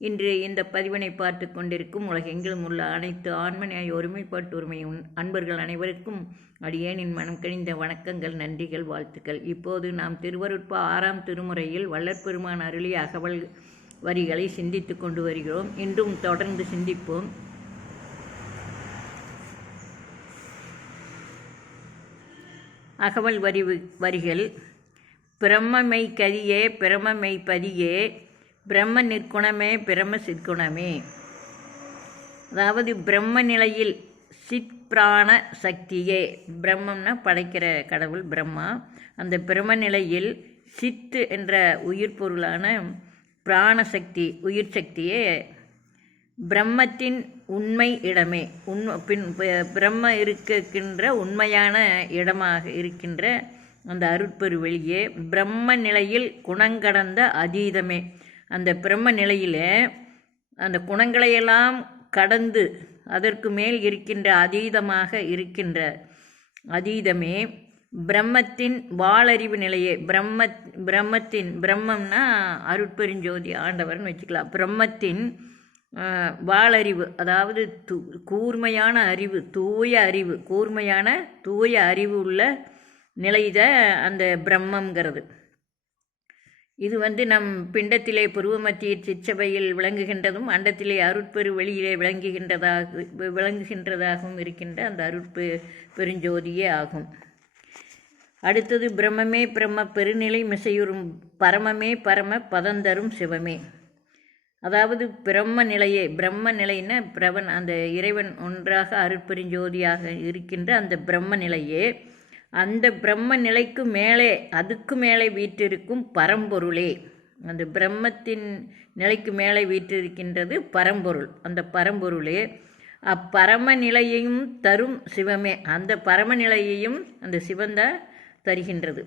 இன்று இந்த பதிவினை பார்த்து கொண்டிருக்கும் உலகெங்கிலும் உள்ள அனைத்து ஆண்மனையாய் ஒருமைப்பாட்டு உரிமை அன்பர்கள் அனைவருக்கும் அடியேனின் மனம் கணிந்த வணக்கங்கள் நன்றிகள் வாழ்த்துக்கள். இப்போது நாம் திருவருட்ப ஆறாம் திருமுறையில் வள்ளற்பெருமான் அருளிய அகவல் வரிகளை சிந்தித்து கொண்டு வருகிறோம். இன்றும் தொடர்ந்து சிந்திப்போம். அகவல் வரி வரிகள் பிரம்மமை கதியே பிரமமை பதியே பிரம்ம நிற்குணமே பிரம்ம சிற்குணமே அதாவது பிரம்ம நிலையில் சித் பிராண சக்தியே. பிரம்மம்னா படைக்கிற கடவுள் பிரம்மா. அந்த பிரம்ம நிலையில் சித்து என்ற உயிர் பொருளான பிராணசக்தி உயிர் சக்தியே பிரம்மத்தின் உண்மை இடமே. உண் பின் பிரம்ம இருக்கின்ற உண்மையான இடமாக இருக்கின்ற அந்த அருட்பெரு வெளியே பிரம்ம நிலையில் குணங்கடந்த அதீதமே. அந்த பிரம்ம நிலையில் அந்த குணங்களையெல்லாம் கடந்து அதற்கு மேல் இருக்கின்ற அதீதமாக இருக்கின்ற அதீதமே பிரம்மத்தின் வாளறிவு நிலையே பிரம்ம பிரம்மத்தின் பிரம்மம்னா அருட்பெருஞ்சோதி ஆண்டவர்னு வச்சுக்கலாம். பிரம்மத்தின் வாளறிவு அதாவது து கூர்மையான அறிவு தூய அறிவு கூர்மையான தூய அறிவு உள்ள நிலைத அந்த பிரம்மங்கிறது இது வந்து நம் பிண்டத்திலே புருவமத்திய சிச்சபையில் விளங்குகின்றதும் அண்டத்திலே அருட்பெரு வெளியிலே விளங்குகின்றதாக விளங்குகின்றதாகவும் இருக்கின்ற அந்த அருட்பெ பெருஞ்சோதியே ஆகும். அடுத்தது பிரம்மமே பிரம்ம பெருநிலை மிசையுறும் பரமமே பரம பதந்தரும் சிவமே. அதாவது பிரம்ம நிலையே பிரம்ம நிலைன்னா பிரவன் அந்த இறைவன் ஒன்றாக அருட்பெருஞ்சோதியாக இருக்கின்ற அந்த பிரம்ம நிலையே அந்த பிரம்ம நிலைக்கு மேலே அதுக்கு மேலே வீற்றிருக்கும் பரம்பொருளே. அந்த பிரம்மத்தின் நிலைக்கு மேலே வீற்றிருக்கின்றது பரம்பொருள். அந்த பரம்பொருளே அப்பரம நிலையையும் தரும் சிவமே. அந்த பரம நிலையையும் அந்த சிவந்த தருகின்றது.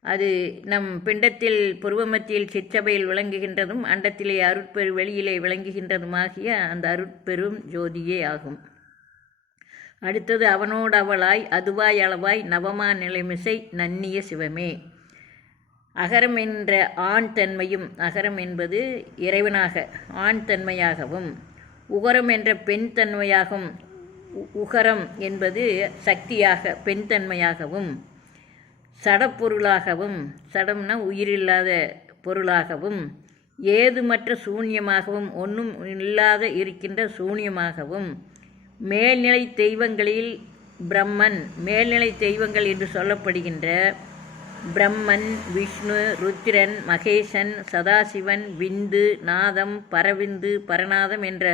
அது நம் பிண்டத்தில் புருவமத்தியில் சிற்றபையில் விளங்குகின்றதும் அண்டத்திலே அருட்பெரு வெளியிலே விளங்குகின்றதுமாகிய அந்த அருட்பெரும் ஜோதியே ஆகும். அடுத்தது அவனோடு அவளாய் அதுவாய் அளவாய் நவமா நிலைமிசை நன்னிய சிவமே. அகரம் என்ற ஆண் தன்மையும் அகரம் என்பது இறைவனாக ஆண் தன்மையாகவும் உகரம் என்ற பெண் தன்மையாகவும் உகரம் என்பது சக்தியாக பெண் தன்மையாகவும் சடப்பொருளாகவும் சடம்னா உயிரில்லாத பொருளாகவும் ஏதுமற்ற சூன்யமாகவும் ஒன்றும் இல்லாத இருக்கின்ற சூன்யமாகவும் மேல்நிலை தெய்வங்களில் பிரம்மன் மேல்நிலை தெய்வங்கள் என்று சொல்லப்படுகின்ற பிரம்மன் விஷ்ணு ருத்திரன் மகேசன் சதாசிவன் விந்து நாதம் பரவிந்து பரநாதம் என்ற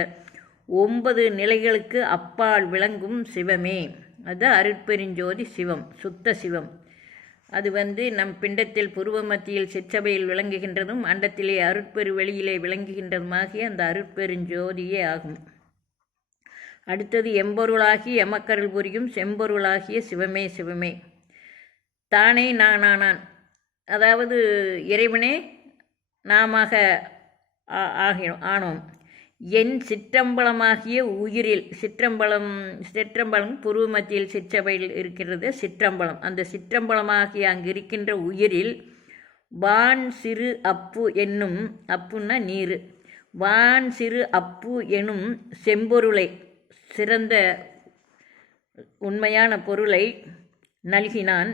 ஒன்பது நிலைகளுக்கு அப்பால் விளங்கும் சிவமே. அது அருட்பெருஞ்சோதி சிவம் சுத்த சிவம். அது வந்து நம் பிண்டத்தில் புருவ மத்தியில் சிற்றபையில் விளங்குகின்றதும் அண்டத்திலே அருட்பெரு வெளியிலே விளங்குகின்றதுமாகிய அந்த அருட்பெருஞ்சோதியே ஆகும். அடுத்தது எம்பொருளாகி எமக்கருள் புரியும் செம்பொருளாகிய சிவமே சிவமே. தானே நானானான். அதாவது இறைவனே நாம ஆகினோம் ஆனோம். என் சிற்றம்பலமாகிய உயிரில் சிற்றம்பலம் சிற்றம்பலம் புருவ மத்தியில் சிற்றவையில் இருக்கிறது சிற்றம்பலம். அந்த சிற்றம்பலமாகிய அங்கு இருக்கின்ற உயிரில் வான் சிறு அப்பு என்னும் அப்புன்னா நீர். வான் சிறு அப்பு எனும் செம்பொருளை சிறந்த உண்மையான பொருளை நல்கினான்.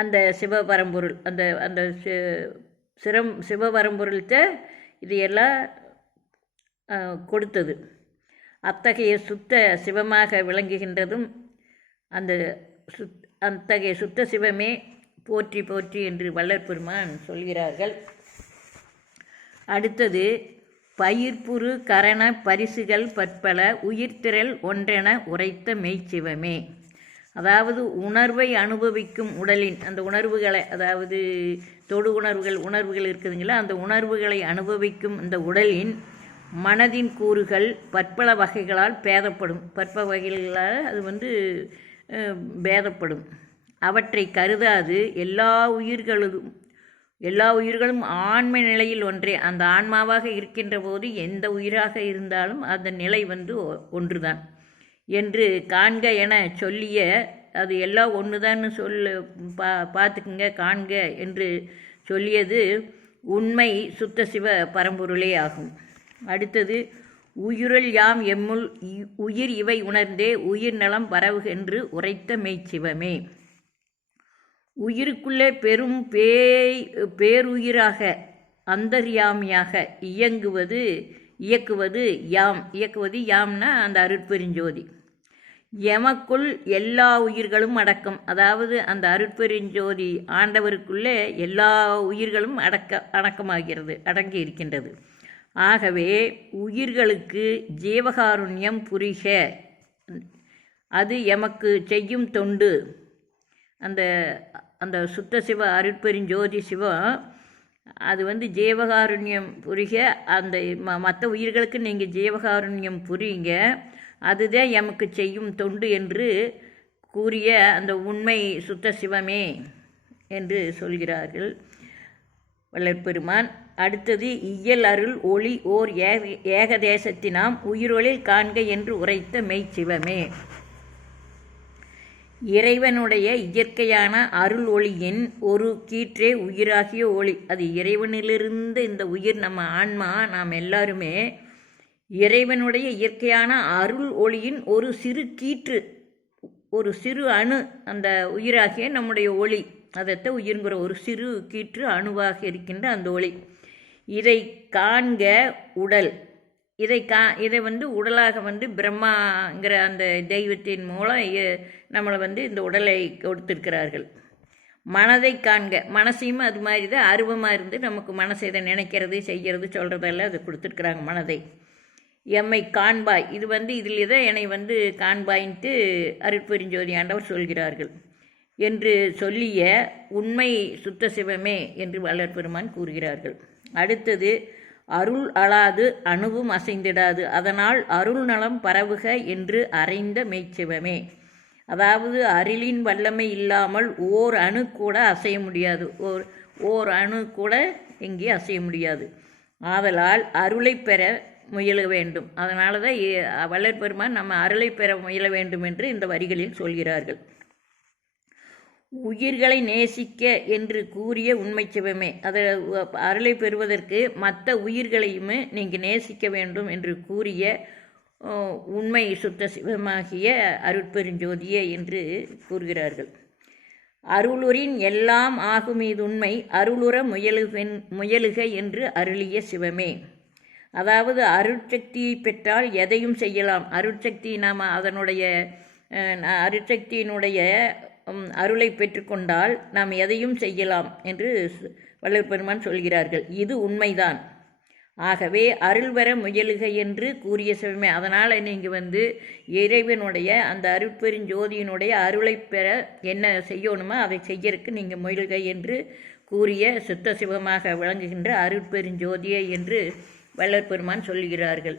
அந்த சிவபரம்பொருள் அந்த அந்த சிரம் சிவபரம்பொருள்கிட்ட இதையெல்லாம் கொடுத்தது. அத்தகைய சுத்த சிவமாக விளங்குகின்றதும் அந்த சுத் அத்தகைய சுத்த சிவமே போற்றி போற்றி என்று வள்ளற்பெருமான் சொல்கிறார்கள். அடுத்தது பயிர்ப்புறு கரண பரிசுகள் பற்பல உயிர்த்திரள் ஒன்றென உரைத்த மெய்ச்சிவமே. அதாவது உணர்வை அனுபவிக்கும் உடலின் அந்த உணர்வுகளை அதாவது தொடு உணர்வுகள் உணர்வுகள் இருக்குதுங்களா அந்த உணர்வுகளை அனுபவிக்கும் இந்த உடலின் மனதின் கூறுகள் பற்பல வகைகளால் பேதப்படும். பற்ப வகைகளால் அது வந்து பேதப்படும். அவற்றை கருதாது. எல்லா உயிர்களும் எல்லா உயிர்களும் ஆண்மை நிலையில் ஒன்றே அந்த ஆன்மாவாக இருக்கின்ற போது எந்த உயிராக இருந்தாலும் அந்த நிலை வந்து ஒ- ஒன்றுதான். என்று காண்க என சொல்லிய அது எல்லாம் ஒன்றுதான்னு சொல்லு பா பார்த்துக்குங்க காண்க என்று சொல்லியது உண்மை சுத்த சிவ பரம்பொருளே ஆகும். அடுத்தது உயிருள் யாம் எம்முள் இ- உயிர் இவை உணர்ந்தே உயிர் நலம் பரவுகென்று உரைத்த மெய்ச்சிவமே. உயிருக்குள்ளே பெரும் பேய் பேருயிராக அந்தர்யாமியாக இயங்குவது இயக்குவது யாம். இயக்குவது யாம்னா அந்த அருட்பெருஞ்சோதி. எமக்குள் எல்லா உயிர்களும் அடக்கம். அதாவது அந்த அருட்பெருஞ்சோதி ஆண்டவருக்குள்ளே எல்லா உயிர்களும் அடக்க அடக்கமாகிறது அடங்கி இருக்கின்றது. ஆகவே உயிர்களுக்கு ஜீவகாருண்யம் புரிக. அது எமக்கு செய்யும் தொண்டு. அந்த அந்த சுத்த சிவ அருட்பெருஞ்சோதி சிவம் அது வந்து ஜீவகாருண்யம் புரிய அந்த ம மற்ற உயிர்களுக்கு நீங்கள் ஜீவகாருண்யம் புரியுங்க. அதுதான் எமக்கு செய்யும் தொண்டு என்று கூறிய அந்த உண்மை சுத்த சிவமே என்று சொல்கிறார்கள் வள்ளற்பெருமான். அடுத்தது இயல் அருள் ஒளி ஓர் ஏக ஏகதேசத்தினாம் உயிரொளில் காண்க என்று உரைத்த மெய்ச்சிவமே. இறைவனுடைய இயற்கையான அருள் ஒளியின் ஒரு கீற்றே உயிராகிய ஒளி. அது இறைவனிலிருந்து இந்த உயிர் நம்ம ஆன்மா நாம் எல்லாருமே இறைவனுடைய இயற்கையான அருள் ஒளியின் ஒரு சிறு கீற்று ஒரு சிறு அணு அந்த உயிராகிய நம்முடைய ஒளி. அதைத்த உயிர்ங்கிற ஒரு சிறு கீற்று அணுவாக இருக்கின்ற அந்த ஒளி. இதை காண்க உடல். இதை கா இதை வந்து உடலாக வந்து பிரம்மாங்கிற அந்த தெய்வத்தின் மூலம் நம்மளை வந்து இந்த உடலை கொடுத்திருக்கிறார்கள். மனதை காண்க மனசையும் அது மாதிரி தான் அருவமாக இருந்து நமக்கு மனசை இதை நினைக்கிறது செய்கிறது சொல்கிறதெல்லாம் அது கொடுத்துருக்குறாங்க மனதை. எம்மை காண்பாய் இது வந்து இதில் தான் என்னை வந்து காண்பாயின்ட்டு அருட்பெருஞ்சோதி ஆண்டவர் சொல்கிறார்கள். என்று சொல்லிய உண்மை சுத்த சிவமே என்று வளர்பெருமான் கூறுகிறார்கள். அடுத்தது அருள் அழாது அணுவும் அசைந்திடாது. அதனால் அருள் நலம் பரவுக என்று அறைந்த மெய்ச்சிவமே. அதாவது அருளின் வல்லமை இல்லாமல் ஓர் அணு கூட அசைய முடியாது. ஓர் ஓர் அணு கூட எங்கே அசைய முடியாது. ஆதலால் அருளை பெற முயல வேண்டும். அதனால தான் ஏ- பெருமான் நம்ம அருளை பெற முயல வேண்டும் என்று இந்த வரிகளில் சொல்கிறார்கள். உயிர்களை நேசிக்க என்று கூறிய உண்மை சிவமே. அதை அருளை பெறுவதற்கு மற்ற உயிர்களையுமே நீங்கள் நேசிக்க வேண்டும் என்று கூறிய உண்மை சுத்த சிவமாகிய அருட்பெருஞ்சோதியே என்று கூறுகிறார்கள். அருளுரின் எல்லாம் ஆகுமீதுண்மை அருளுற முயலுகன் முயலுக என்று அருளிய சிவமே. அதாவது அருட்சக்தியை பெற்றால் எதையும் செய்யலாம். அருட்சக்தி நாம் அதனுடைய அருட்சக்தியினுடைய அருளை பெற்றுக்கொண்டால் நாம் எதையும் செய்யலாம் என்று சு- வள்ளல் பெருமான் சொல்கிறார்கள். இது உண்மைதான். ஆகவே அருள் வர முயலுக என்று கூறிய சிவமே அதனால் நீங்கள் வந்து இறைவனுடைய அந்த அருட்பெருஞ்சோதியினுடைய அருளை பெற என்ன செய்யணுமோ அதை செய்யறதுக்கு நீங்கள் முயலுக என்று கூறிய சுத்த சிவமாக விளங்குகின்ற அருட்பெருஞ்சோதியை என்று வள்ளற் பெருமான் சொல்கிறார்கள்.